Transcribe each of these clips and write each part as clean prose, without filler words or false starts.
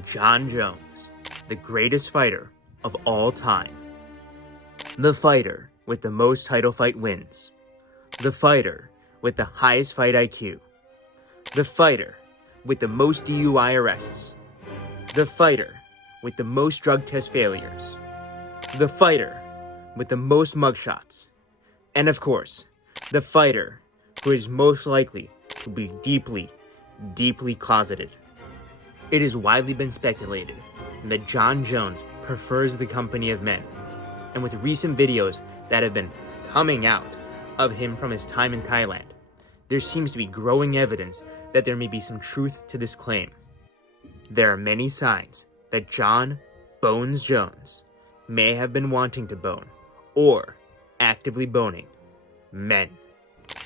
Jon Jones, the greatest fighter of all time. The fighter with the most title fight wins. The fighter with the highest fight IQ. The fighter with the most DUI arrests. The fighter with the most drug test failures. The fighter with the most mugshots. And of course, the fighter who is most likely to be deeply, deeply closeted. It has widely been speculated that Jon Jones prefers the company of men, and with recent videos that have been coming out of him from his time in Thailand, there seems to be growing evidence that there may be some truth to this claim. There are many signs that Jon Bones Jones may have been wanting to bone, or actively boning, men.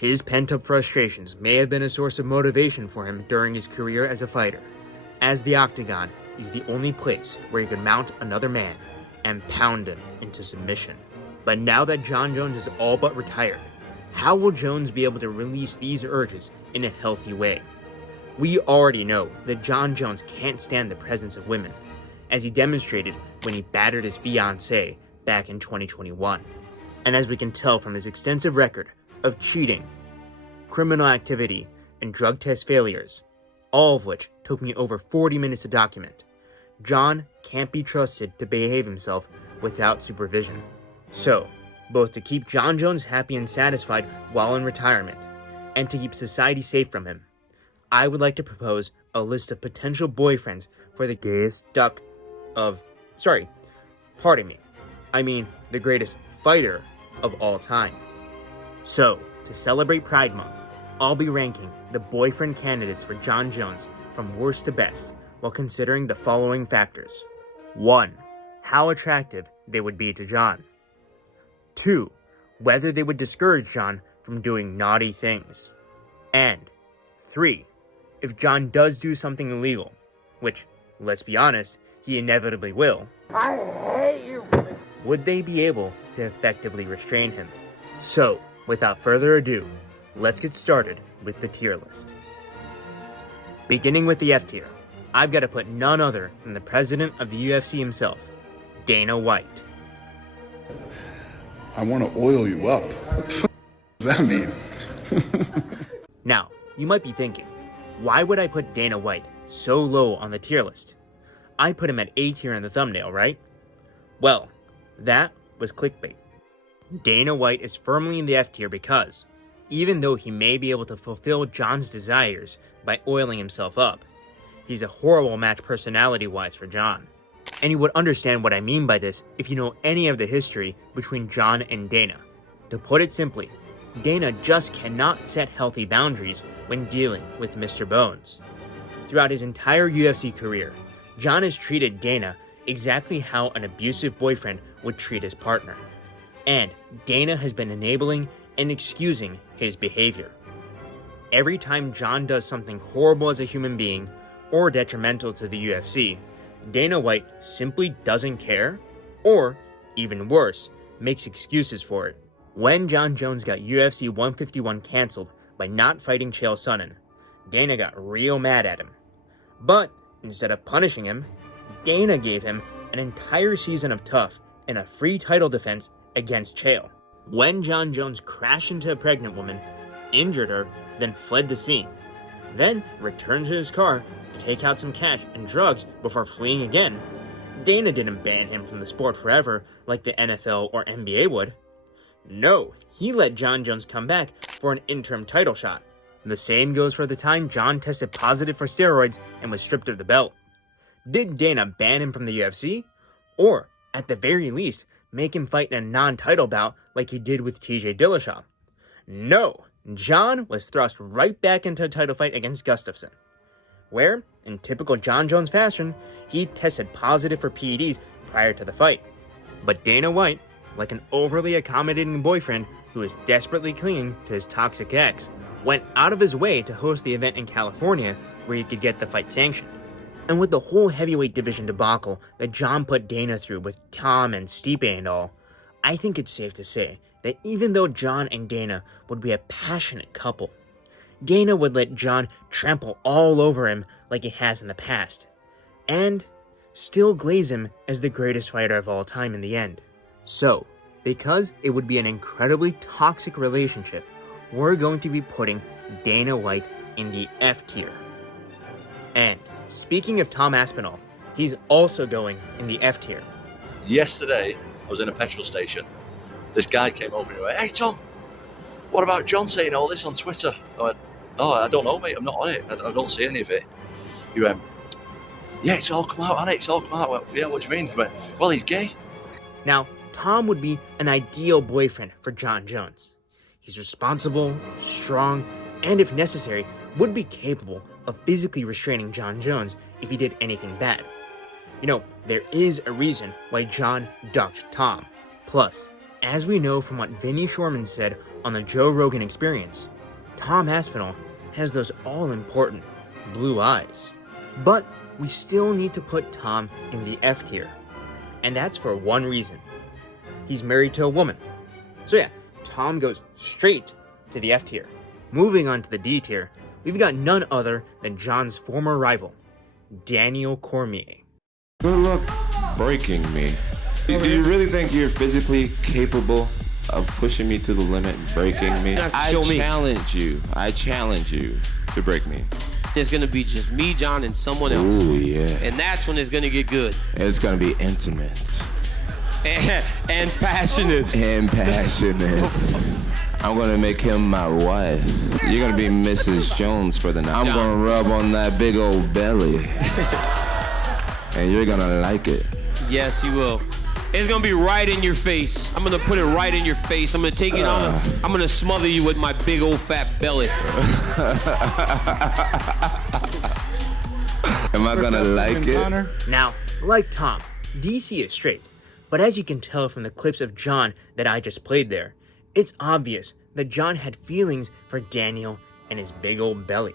His pent-up frustrations may have been a source of motivation for him during his career as a fighter, as the octagon is the only place where he could mount another man and pound him into submission. But now that Jon Jones is all but retired, how will Jones be able to release these urges in a healthy way? We already know that Jon Jones can't stand the presence of women, as he demonstrated when he battered his fiancée back in 2021. And as we can tell from his extensive record of cheating, criminal activity, and drug test failures, all of which took me over 40 minutes to document, Jon can't be trusted to behave himself without supervision. So, both to keep Jon Jones happy and satisfied while in retirement, and to keep society safe from him, I would like to propose a list of potential boyfriends for the greatest the greatest fighter of all time. So, to celebrate Pride Month, I'll be ranking the boyfriend candidates for Jon Jones from worst to best while considering the following factors. 1. How attractive they would be to Jon. 2. Whether they would discourage Jon from doing naughty things. And 3. If Jon does do something illegal, which, let's be honest, he inevitably will, I hate you. Would they be able to effectively restrain him? So, without further ado, let's get started with the tier list. Beginning with the F tier, I've got to put none other than the president of the UFC himself, Dana White. I want to oil you up. What the does that mean? Now, you might be thinking, why would I put Dana White so low on the tier list? I put him at A tier in the thumbnail, right? Well, that was clickbait. Dana White is firmly in the F tier because, even though he may be able to fulfill Jon's desires by oiling himself up, he's a horrible match personality-wise for Jon. And you would understand what I mean by this if you know any of the history between Jon and Dana. To put it simply, Dana just cannot set healthy boundaries when dealing with Mr. Bones. Throughout his entire UFC career, Jon has treated Dana exactly how an abusive boyfriend would treat his partner. And Dana has been enabling and excusing his behavior. Every time Jon does something horrible as a human being or detrimental to the UFC, Dana White simply doesn't care, or, even worse, makes excuses for it. When Jon Jones got UFC 151 canceled by not fighting Chael Sonnen, Dana got real mad at him. But instead of punishing him, Dana gave him an entire season of tough and a free title defense against Chael. When Jon Jones crashed into a pregnant woman, injured her, then fled the scene, then returned to his car to take out some cash and drugs before fleeing again, Dana didn't ban him from the sport forever like the NFL or NBA would. No, he let Jon Jones come back for an interim title shot. The same goes for the time Jon tested positive for steroids and was stripped of the belt. Did Dana ban him from the UFC? Or, at the very least, make him fight in a non-title bout like he did with TJ Dillashaw? No, Jon was thrust right back into a title fight against Gustafsson, where, in typical Jon Jones fashion, he tested positive for PEDs prior to the fight. But Dana White, like an overly accommodating boyfriend who is desperately clinging to his toxic ex, went out of his way to host the event in California where he could get the fight sanctioned. And with the whole heavyweight division debacle that Jon put Dana through with Tom and Stipe and all, I think it's safe to say that even though Jon and Dana would be a passionate couple, Dana would let Jon trample all over him like he has in the past. and still glaze him as the greatest fighter of all time in the end. So, because it would be an incredibly toxic relationship, we're going to be putting Dana White in the F tier. And speaking of Tom Aspinall, he's also going in the F tier. Yesterday, I was in a petrol station. This guy came over and he went, "Hey Tom, what about John saying all this on Twitter?" I went, "Oh, I don't know, mate. I'm not on it. I don't see any of it." He went, "Yeah, it's all come out, hasn't it? It's all come out." I went, "Yeah, what do you mean?" He went, "Well, he's gay." Now, Tom would be an ideal boyfriend for John Jones. He's responsible, strong, and if necessary, would be capable of physically restraining John Jones if he did anything bad. You know, there is a reason why John ducked Tom. Plus, as we know from what Vinny Shorman said on the Joe Rogan Experience, Tom Aspinall has those all-important blue eyes. But we still need to put Tom in the F tier. And that's for one reason. He's married to a woman. So yeah, Tom goes straight to the F tier. Moving on to the D tier, we've got none other than John's former rival, Daniel Cormier. Good luck breaking me. Do you really think you're physically capable of pushing me to the limit and breaking me? I challenge you to break me. There's gonna be just me, John, and someone else. Ooh, yeah. And that's when it's gonna get good. It's gonna be intimate. And passionate. And passionate. I'm gonna make him my wife. You're gonna be Mrs. Jones for the night. I'm gonna rub on that big old belly. And you're gonna like it. Yes, you will. It's gonna be right in your face. I'm gonna put it right in your face. I'm gonna take it on. I'm gonna smother you with my big old fat belly. Am I gonna like it? Now, like Tom, DC is straight. But as you can tell from the clips of John that I just played there, it's obvious that John had feelings for Daniel and his big old belly.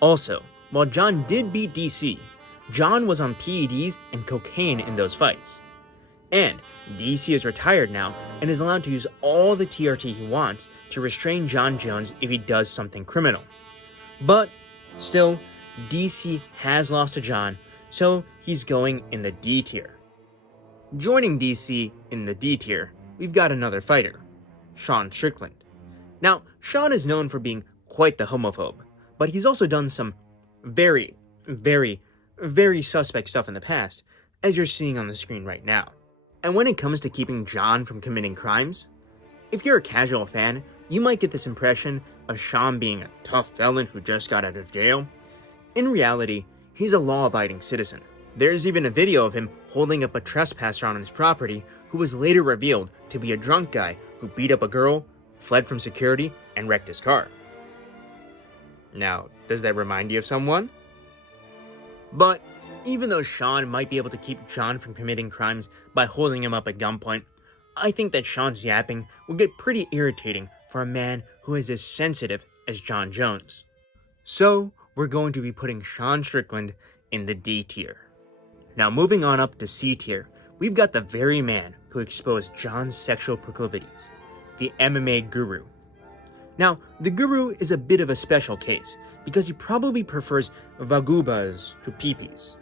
Also, while John did beat DC, John was on PEDs and cocaine in those fights. And DC is retired now and is allowed to use all the TRT he wants to restrain John Jones if he does something criminal. But still, DC has lost to John, so he's going in the D tier. Joining DC in the D tier, we've got another fighter, Sean Strickland. Now, Sean is known for being quite the homophobe, but he's also done some very, very, very suspect stuff in the past, as you're seeing on the screen right now. And when it comes to keeping John from committing crimes, if you're a casual fan, you might get this impression of Sean being a tough felon who just got out of jail. In reality, he's a law-abiding citizen. There's even a video of him holding up a trespasser on his property who was later revealed to be a drunk guy who beat up a girl, fled from security, and wrecked his car. Now, does that remind you of someone? But even though Sean might be able to keep John from committing crimes by holding him up at gunpoint, I think that Sean's yapping will get pretty irritating for a man who is as sensitive as John Jones. So, we're going to be putting Sean Strickland in the D tier. Now moving on up to C tier, we've got the very man who exposed John's sexual proclivities, the MMA guru. Now, the guru is a bit of a special case because he probably prefers vagubas to peepees,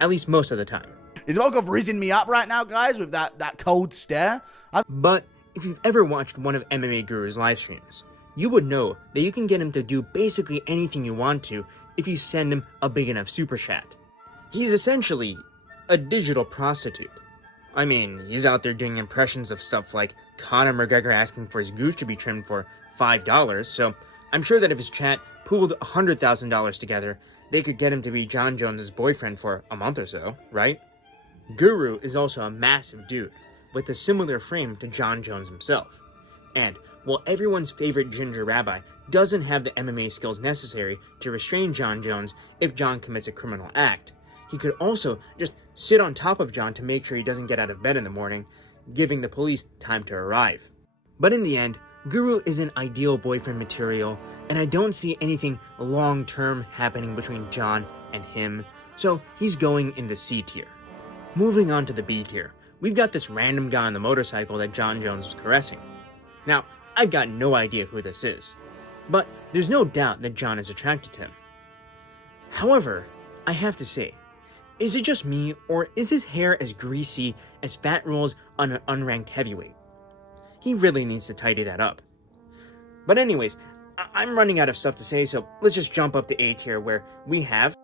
at least most of the time. Is Volkov rizzing me up right now, guys, with that cold stare? But if you've ever watched one of MMA Guru's live streams, you would know that you can get him to do basically anything you want to if you send him a big enough super chat. He's essentially a digital prostitute. I mean, he's out there doing impressions of stuff like Conor McGregor asking for his gooch to be trimmed for $5, so I'm sure that if his chat pooled $100,000 together, they could get him to be John Jones' boyfriend for a month or so, right? Guru is also a massive dude, with a similar frame to John Jones himself. And while everyone's favorite ginger rabbi doesn't have the MMA skills necessary to restrain John Jones if John commits a criminal act, he could also just sit on top of John to make sure he doesn't get out of bed in the morning, giving the police time to arrive. But in the end, Guru is an ideal boyfriend material, and I don't see anything long-term happening between John and him, so he's going in the C tier. Moving on to the B tier, we've got this random guy on the motorcycle that John Jones was caressing. Now, I've got no idea who this is, but there's no doubt that John is attracted to him. However, I have to say, Is it just me, or is his hair as greasy as fat rolls on an unranked heavyweight? He really needs to tidy that up. But anyways, I'm running out of stuff to say, so let's just jump up to A tier where we have...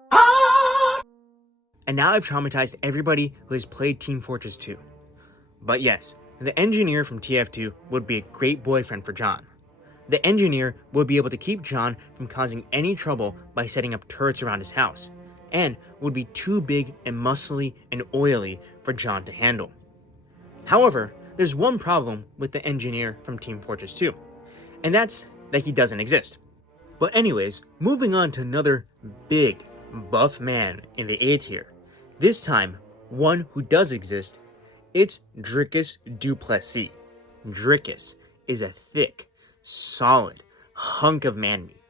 And now I've traumatized everybody who has played Team Fortress 2. But yes, the engineer from TF2 would be a great boyfriend for John. The engineer would be able to keep John from causing any trouble by setting up turrets around his house, and would be too big and muscly and oily for John to handle. However, there's one problem with the engineer from Team Fortress 2, and that's that he doesn't exist. But anyways, moving on to another big, buff man in the A tier. This time, one who does exist, it's Dricus du Plessis. Dricus is a thick, solid hunk of man meat.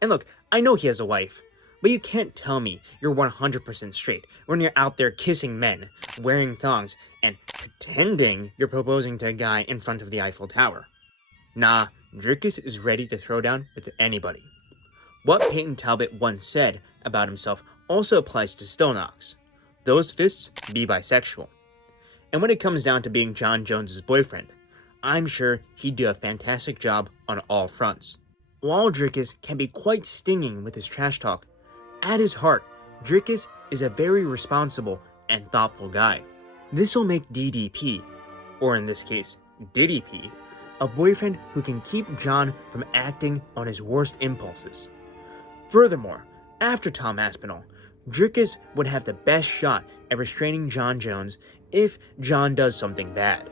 And look, I know he has a wife, but you can't tell me you're 100% straight when you're out there kissing men, wearing thongs, and pretending you're proposing to a guy in front of the Eiffel Tower. Nah, Dricus is ready to throw down with anybody. What Peyton Talbot once said about himself also applies to Stilnox. Those fists be bisexual. And when it comes down to being John Jones' boyfriend, I'm sure he'd do a fantastic job on all fronts. While Dricus can be quite stinging with his trash talk, at his heart, Dricus is a very responsible and thoughtful guy. This will make DDP, or in this case, DDP, a boyfriend who can keep John from acting on his worst impulses. Furthermore, after Tom Aspinall, Dricus would have the best shot at restraining John Jones if John does something bad.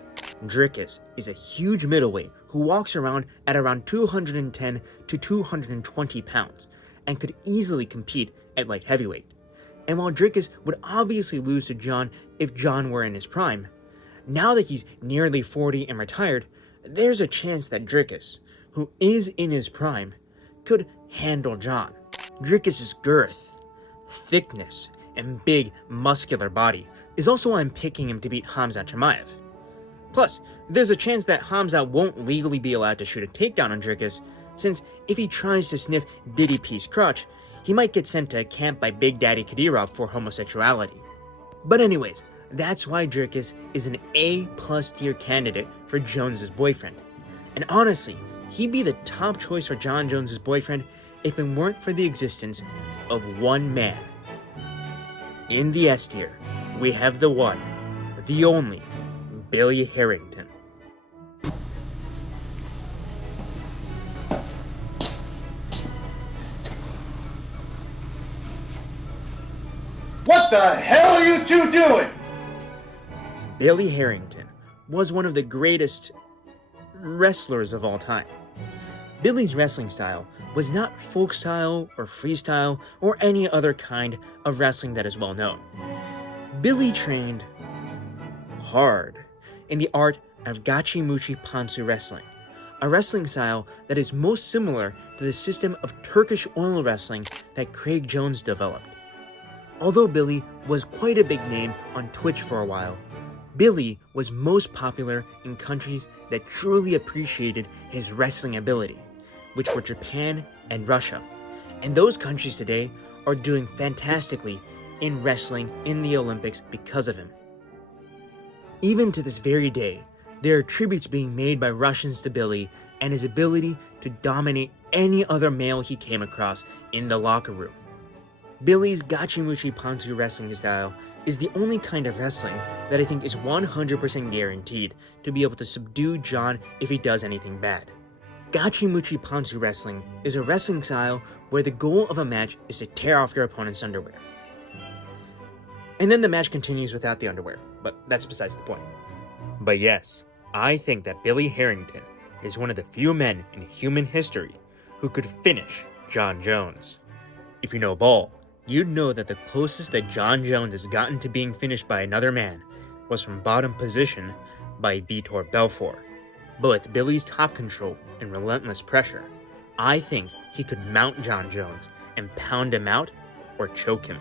Dricus is a huge middleweight who walks around at around 210 to 220 pounds and could easily compete at light heavyweight. And while Dricus would obviously lose to John if John were in his prime, now that he's nearly 40 and retired, there's a chance that Dricus, who is in his prime, could handle John. Dricus' girth, thickness, and big, muscular body is also why I'm picking him to beat Khamzat Chimaev. Plus, there's a chance that Khamzat won't legally be allowed to shoot a takedown on Dricus, since if he tries to sniff DDP's crotch, he might get sent to a camp by Big Daddy Kadyrov for homosexuality. But anyways, that's why Dricus is an A+ tier candidate for Jones' boyfriend. And honestly, he'd be the top choice for John Jones' boyfriend if it weren't for the existence of one man. In the S tier, we have the one, the only, Billy Harrington. What the hell are you two doing? Billy Harrington was one of the greatest wrestlers of all time. Billy's wrestling style was not folk style or freestyle or any other kind of wrestling that is well known. Billy trained hard in the art of Gachimuchi Pantsu wrestling, a wrestling style that is most similar to the system of Turkish oil wrestling that Craig Jones developed. Although Billy was quite a big name on Twitch for a while, Billy was most popular in countries that truly appreciated his wrestling ability, which were Japan and Russia. And those countries today are doing fantastically in wrestling in the Olympics because of him. Even to this very day, there are tributes being made by Russians to Billy and his ability to dominate any other male he came across in the locker room. Billy's Gachimuchi Pantsu wrestling style is the only kind of wrestling that I think is 100% guaranteed to be able to subdue John if he does anything bad. Gachimuchi Pantsu wrestling is a wrestling style where the goal of a match is to tear off your opponent's underwear. And then the match continues without the underwear, but that's besides the point. But yes, I think that Billy Harrington is one of the few men in human history who could finish John Jones. If you know ball, you'd know that the closest that John Jones has gotten to being finished by another man was from bottom position by Vitor Belfort. But with Billy's top control and relentless pressure, I think he could mount John Jones and pound him out or choke him.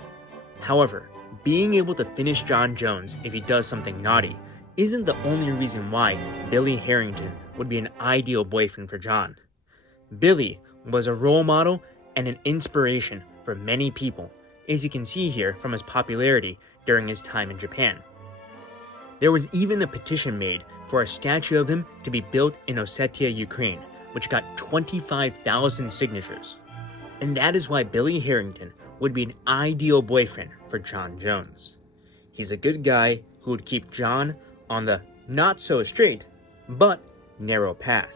However, being able to finish John Jones if he does something naughty isn't the only reason why Billy Harrington would be an ideal boyfriend for John. Billy was a role model and an inspiration for many people, as you can see here from his popularity during his time in Japan. There was even a petition made for a statue of him to be built in Ossetia, Ukraine, which got 25,000 signatures. And that is why Billy Harrington would be an ideal boyfriend for John Jones. He's a good guy who would keep John on the not so straight, but narrow path.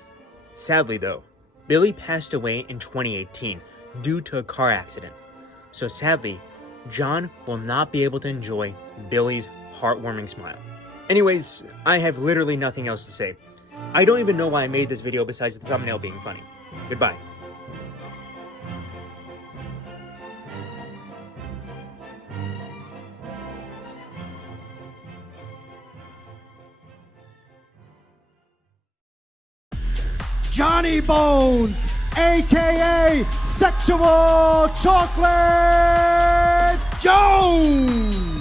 Sadly though, Billy passed away in 2018 due to a car accident. So sadly, John will not be able to enjoy Billy's heartwarming smile. Anyways, I have literally nothing else to say. I don't even know why I made this video besides the thumbnail being funny. Goodbye. Johnny Bones, aka Sexual Chocolate Jones.